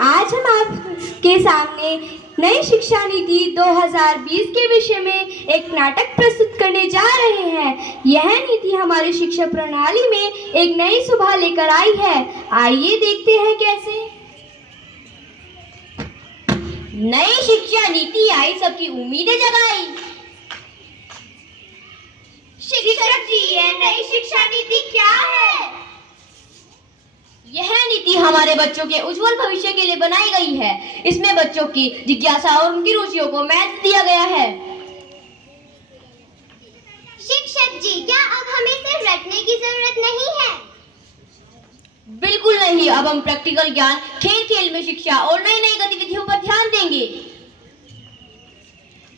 आज हम आपके सामने नई शिक्षा नीति 2020 के विषय में एक नाटक प्रस्तुत करने जा रहे हैं। यह नीति हमारी शिक्षा प्रणाली में एक नई सुबह लेकर आई है। आइए देखते हैं कैसे। नई शिक्षा नीति आई, सबकी उम्मीदें जगाई। शिक्षक जी, यह नई शिक्षा नीति क्या है? यह नीति हमारे बच्चों के उज्जवल भविष्य के लिए बनाई गई है। इसमें बच्चों की जिज्ञासा और उनकी रुचियों को महत्व दिया गया है। शिक्षक जी, क्या अब हमें सिर्फ रटने की जरूरत नहीं है? बिल्कुल नहीं, अब हम प्रैक्टिकल ज्ञान, खेल खेल में शिक्षा और नई नई गतिविधियों पर ध्यान देंगे।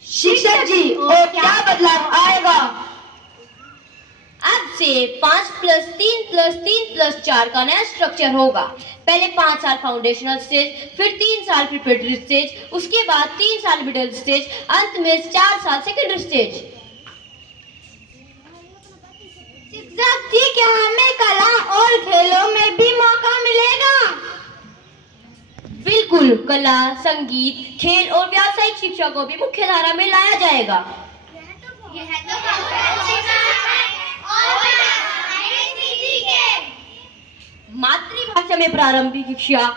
शिक्षक जी, और क्या बदलाव आएगा? अब से 5+3+3+4 का नया स्ट्रक्चर होगा। पहले 5 साल फाउंडेशनल स्टेज, फिर 3 साल प्रिपरेटरी स्टेज, उसके बाद 3 साल मिडिल स्टेज, अंत में 4 साल सेकेंडरी स्टेज। शिक्षक जी, क्या हमें कला और खेलों में भी मौका मिलेगा? बिल्कुल, कला, संगीत, खेल और व्यावसायिक शिक्षा को भी मुख्य धारा में लाया जाएगा। यह तो बहुत अच्छी बात है। और मातृभाषा में प्रारंभिक शिक्षा,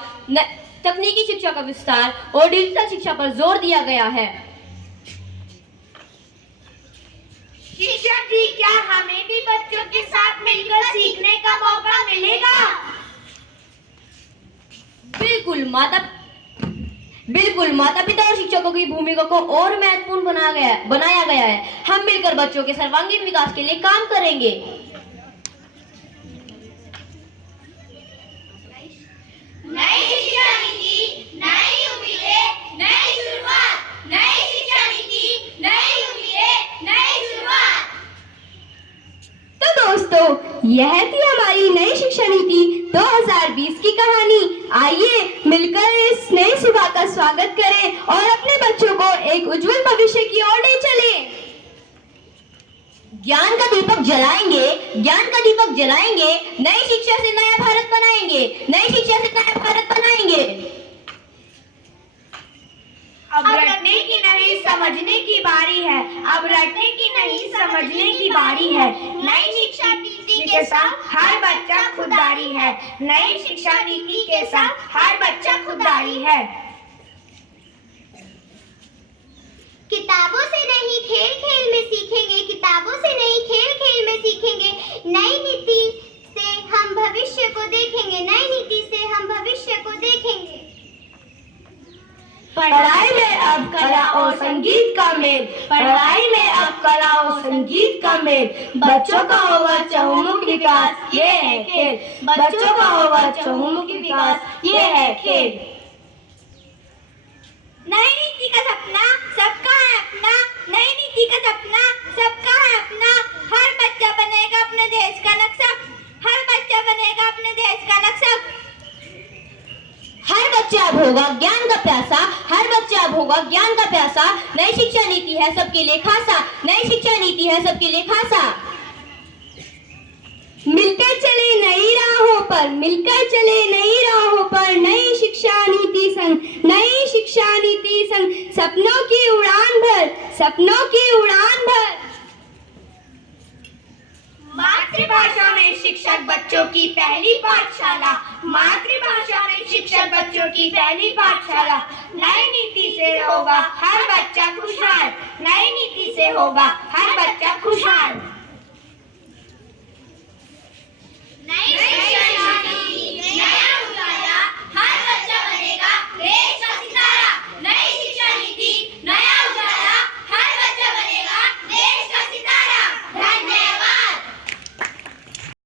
तकनीकी शिक्षा का विस्तार और डिजिटल शिक्षा पर जोर दिया गया है। शिक्षक जी, क्या हमें भी बच्चों के साथ मिलकर सीखने का मौका मिलेगा? बिल्कुल, माता पिता और शिक्षकों की भूमिका को और महत्वपूर्ण बनाया गया है। हम मिलकर बच्चों के सर्वांगीण विकास के लिए काम करेंगे। नई शिक्षा नीति, नई उम्मीदें, नई शुरुआत। नई शिक्षा नीति, नई उम्मीदें, नई शुरुआत। तो दोस्तों, यह थी हमारी नई शिक्षा नीति 2020 की कहानी। आइए मिलकर इस नई सुबह का स्वागत करें और अपने बच्चों को एक उज्जवल भविष्य की ओर ले चलें। ज्ञान का दीपक जलाएंगे, नई शिक्षा से नया भारत बनाएंगे, नई शिक्षा से नया भारत बनाएंगे। अब रटने की नहीं, समझने की बारी है। अब रटने की नहीं, समझने की बारी है। नई शिक्षा नीति के साथ हर बच्चा खुददारी है। नई शिक्षा नीति के साथ हर बच्चा खुददारी है। किताबों से नहीं, खेल खेल में सीखेंगे। किताबों से नहीं, खेल खेल में सीखेंगे। नई नीति से हम भविष्य को देखेंगे। नई नीति से हम भविष्य को देखेंगे। पढ़ाई में अब कला और संगीत का मेल, पढ़ाई में अब कला और संगीत का मेल। बच्चों का होगा चहुमुखी विकास, ये है खेल। बच्चों का होगा चहुमुखी विकास, ये है खेल। नई नीति का सपना सबका है अपना। नई नीति का सपना सबका है अपना। हर बच्चा बनेगा अपने देश का नक्शा। हर बच्चा बनेगा अपने देश का नक्शा। हर बच्चा अब होगा ज्ञान का प्यासा, हर बच्चा अब होगा ज्ञान का प्यासा। नई शिक्षा नीति है सबके लिए खासा, नई शिक्षा नीति है सबके लिए खासा। मिलकर चले नई राहों पर, मिलकर चले नई राहों पर। नई शिक्षा नीति संग, नई शिक्षा नीति संग। सपनों की उड़ान भर, सपनों की उड़ान भर। मातृभाषा में शिक्षक बच्चों की पहली पाठशाला। मातृभाषा में शिक्षक बच्चों की पहली पाठशाला। नई नीति से होगा हर बच्चा खुशहाल। नई नीति से होगा हर बच्चा खुशहाल। नई